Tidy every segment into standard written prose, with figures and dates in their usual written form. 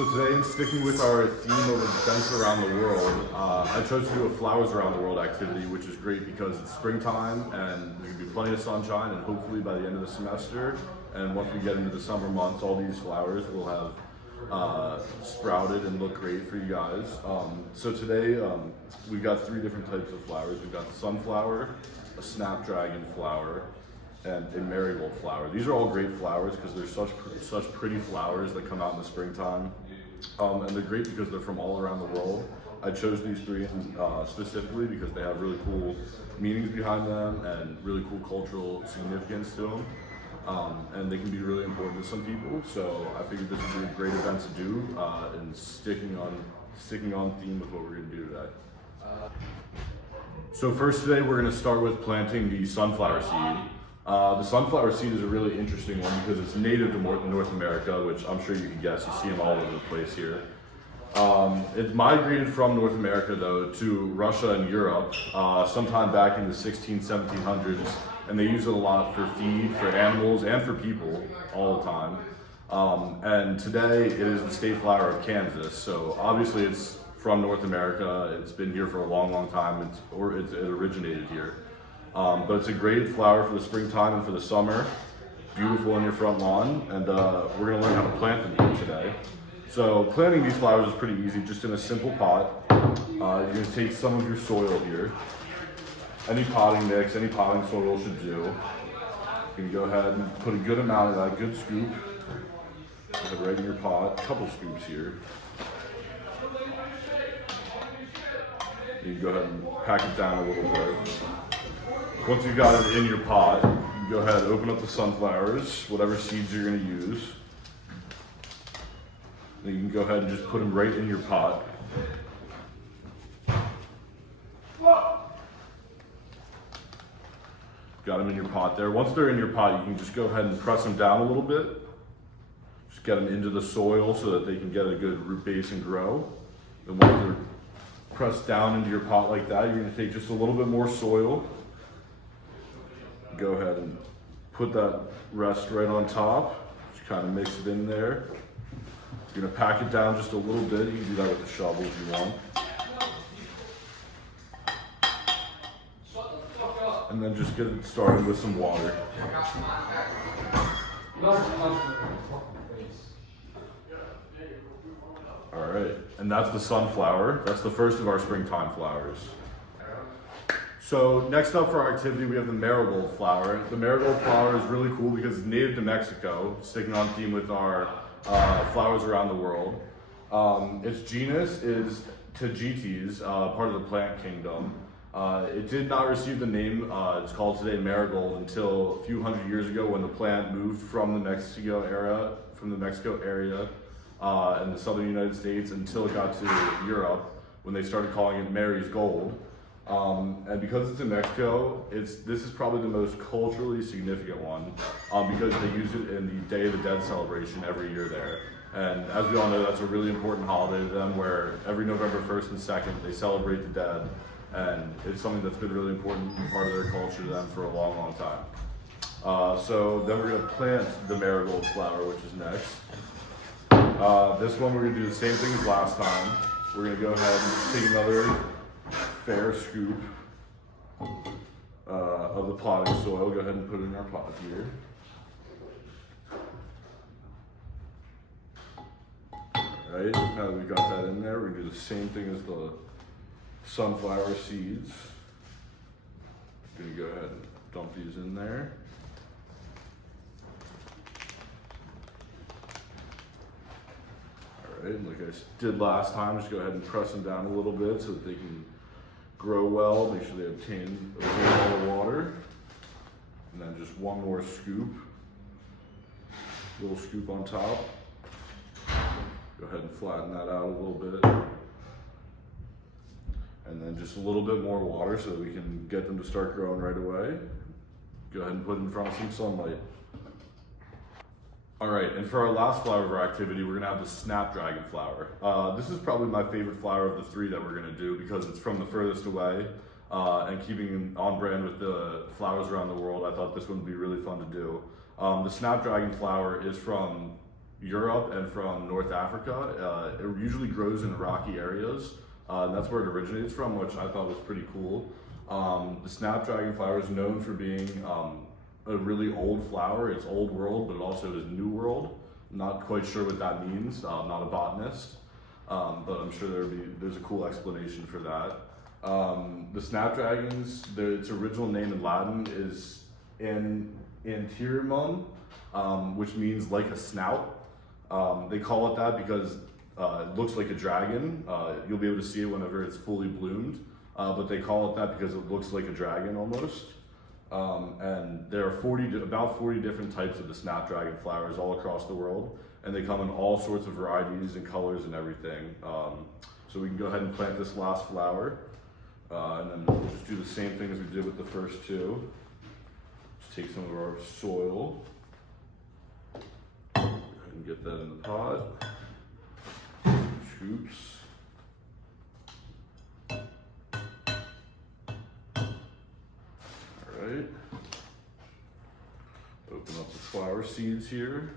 So today, in sticking with our theme of events around the world, I chose to do a Flowers Around the World activity, which is great because it's springtime and there's gonna be plenty of sunshine, and hopefully by the end of the semester, and once we get into the summer months, all these flowers will have sprouted and look great for you guys. So today, we've got three different types of flowers. We've got the sunflower, a snapdragon flower, and a marigold flower. These are all great flowers because they're such pretty flowers that come out in the springtime. And they're great because they're from all around the world. I chose these three specifically because they have really cool meanings behind them and really cool cultural significance to them. And they can be really important to some people. So I figured this would be a great event to do and sticking on theme with what we're gonna do today. So first today we're gonna start with planting the sunflower seed. The sunflower seed is a really interesting one because it's native to North America, which I'm sure you can guess. You see them all over the place here. It migrated from North America though to Russia and Europe sometime back in the 1700s, and they use it a lot for feed, for animals, and for people all the time. And today it is the state flower of Kansas. So obviously it's from North America. It's been here for a long time. It originated here. But it's a great flower for the springtime and for the summer. Beautiful on your front lawn, and we're gonna learn how to plant them here today. So planting these flowers is pretty easy, just in a simple pot. You're gonna take some of your soil here. Any potting mix, any potting soil should do. You're gonna go ahead and put a good amount of that, good scoop. Put it right in your pot, a couple scoops here. You can go ahead and pack it down a little bit. Once you've got it in your pot, you can go ahead and open up the sunflowers, whatever seeds you're going to use. Then you can go ahead and just put them right in your pot. Got them in your pot there. Once they're in your pot, you can just go ahead and press them down a little bit. Just get them into the soil so that they can get a good root base and grow. Then once they're pressed down into your pot like that, you're going to take just a little bit more soil. Go ahead and put that rest right on top. Just kind of mix it in there. You're gonna pack it down just a little bit. You can do that with the shovel if you want. And then just get it started with some water. All right, and that's the sunflower. That's the first of our springtime flowers. So next up for our activity, we have the marigold flower. The marigold flower is really cool because it's native to Mexico, sticking on theme with our flowers around the world. Its genus is Tagetes, part of the plant kingdom. It did not receive the name it's called today marigold until a few hundred years ago when the plant moved from the Mexico area in the southern United States until it got to Europe when they started calling it Mary's Gold. And because it's in Mexico, this is probably the most culturally significant one because they use it in the Day of the Dead celebration every year there. And as we all know, that's a really important holiday to them where every November 1st and 2nd, they celebrate the dead. And it's something that's been really important and part of their culture to them for a long time. So then we're gonna plant the marigold flower, which is next. This one, we're gonna do the same thing as last time. We're gonna go ahead and take another fair scoop of the potting soil. Go ahead and put it in our pot here. Alright, now that we've got that in there, we're going to do the same thing as the sunflower seeds. Going to go ahead and dump these in there. Alright, like I did last time, just go ahead and press them down a little bit so that they can grow well, make sure they obtain all the water. And then just one more scoop, little scoop on top. Go ahead and flatten that out a little bit. And then just a little bit more water so that we can get them to start growing right away. Go ahead and put them in front of some sunlight. All right, and for our last flower of our activity, we're gonna have the snapdragon flower. This is probably my favorite flower of the three that we're gonna do because it's from the furthest away and keeping on brand with the flowers around the world. I thought this one would be really fun to do. The snapdragon flower is from Europe and from North Africa. It usually grows in rocky areas. And that's where it originates from, which I thought was pretty cool. The snapdragon flower is known for being a really old flower. It's old world, but it also is new world. Not quite sure what that means. I'm not a botanist, but I'm sure there's a cool explanation for that. The snapdragons, its original name in Latin is Antirrimum, which means like a snout. They call it that because it looks like a dragon. You'll be able to see it whenever it's fully bloomed, but they call it that because it looks like a dragon almost. And there are about 40 different types of the snapdragon flowers all across the world, and they come in all sorts of varieties and colors and everything. So we can go ahead and plant this last flower, and then we'll just do the same thing as we did with the first two. Just take some of our soil, go ahead and get that in the pot. Scoops. Alright. Open up the flower seeds here.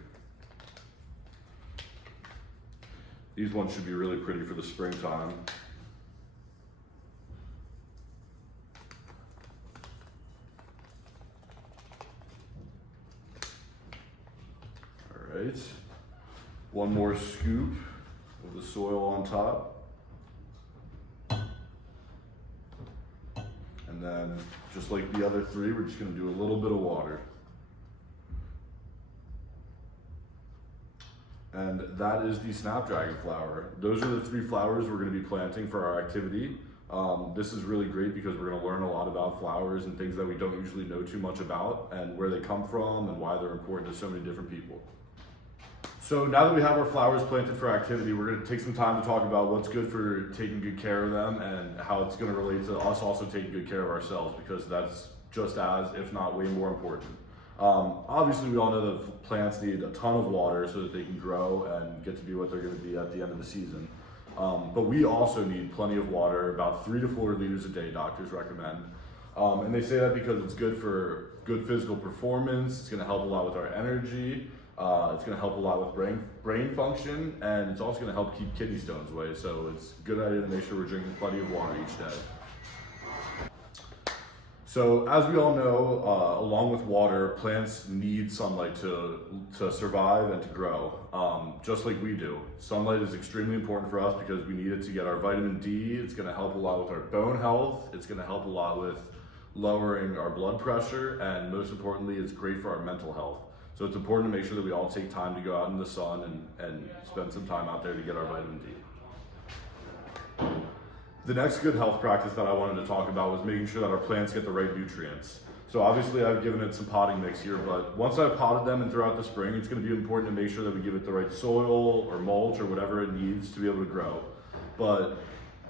These ones should be really pretty for the springtime. Alright. One more scoop of the soil on top. And then, just like the other three, we're just going to do a little bit of water. And that is the snapdragon flower. Those are the three flowers we're going to be planting for our activity. This is really great because we're going to learn a lot about flowers and things that we don't usually know too much about, and where they come from and why they're important to so many different people. So now that we have our flowers planted for activity, we're going to take some time to talk about what's good for taking good care of them and how it's going to relate to us also taking good care of ourselves, because that's just as, if not way more important. Obviously, we all know that plants need a ton of water so that they can grow and get to be what they're going to be at the end of the season. But we also need plenty of water, about 3 to 4 liters a day, doctors recommend. And they say that because it's good for good physical performance, it's going to help a lot with our energy, it's going to help a lot with brain function, and it's also going to help keep kidney stones away. So it's a good idea to make sure we're drinking plenty of water each day. So as we all know, along with water, plants need sunlight to survive and to grow, just like we do. Sunlight is extremely important for us because we need it to get our vitamin D. It's going to help a lot with our bone health. It's going to help a lot with lowering our blood pressure, and most importantly, it's great for our mental health. So it's important to make sure that we all take time to go out in the sun and spend some time out there to get our vitamin D. The next good health practice that I wanted to talk about was making sure that our plants get the right nutrients. So obviously I've given it some potting mix here, but once I've potted them and throughout the spring, it's going to be important to make sure that we give it the right soil or mulch or whatever it needs to be able to grow. But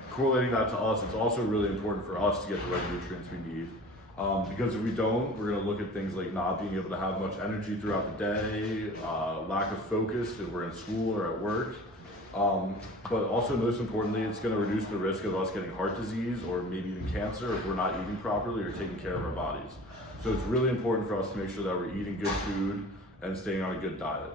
correlating that to us, it's also really important for us to get the right nutrients we need. Because if we don't, we're going to look at things like not being able to have much energy throughout the day, lack of focus if we're in school or at work. But also most importantly, it's going to reduce the risk of us getting heart disease or maybe even cancer if we're not eating properly or taking care of our bodies. So it's really important for us to make sure that we're eating good food and staying on a good diet.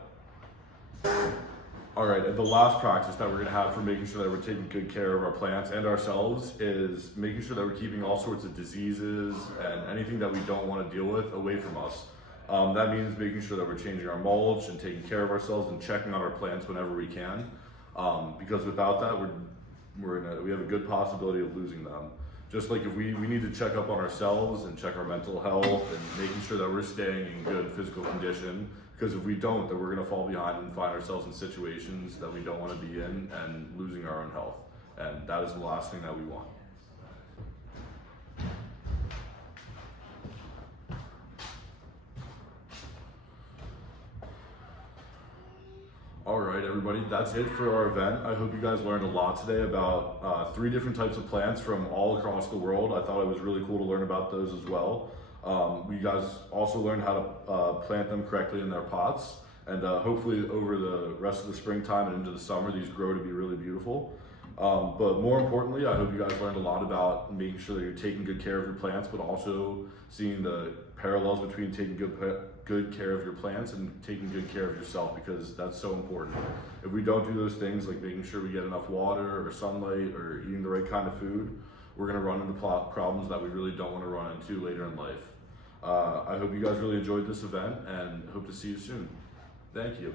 All right, and the last practice that we're going to have for making sure that we're taking good care of our plants and ourselves is making sure that we're keeping all sorts of diseases and anything that we don't want to deal with away from us. That means making sure that we're changing our mulch and taking care of ourselves and checking on our plants whenever we can. Because without that, we have a good possibility of losing them. Just like if we need to check up on ourselves and check our mental health and making sure that we're staying in good physical condition. Because if we don't, then we're going to fall behind and find ourselves in situations that we don't want to be in and losing our own health. And that is the last thing that we want. All right, everybody, that's it for our event. I hope you guys learned a lot today about 3 different types of plants from all across the world. I thought it was really cool to learn about those as well. We guys also learned how to plant them correctly in their pots, and hopefully over the rest of the springtime and into the summer, these grow to be really beautiful. But more importantly, I hope you guys learned a lot about making sure that you're taking good care of your plants, but also seeing the parallels between taking good care of your plants and taking good care of yourself, because that's so important. If we don't do those things, like making sure we get enough water or sunlight or eating the right kind of food, we're going to run into problems that we really don't want to run into later in life. I hope you guys really enjoyed this event and hope to see you soon. Thank you.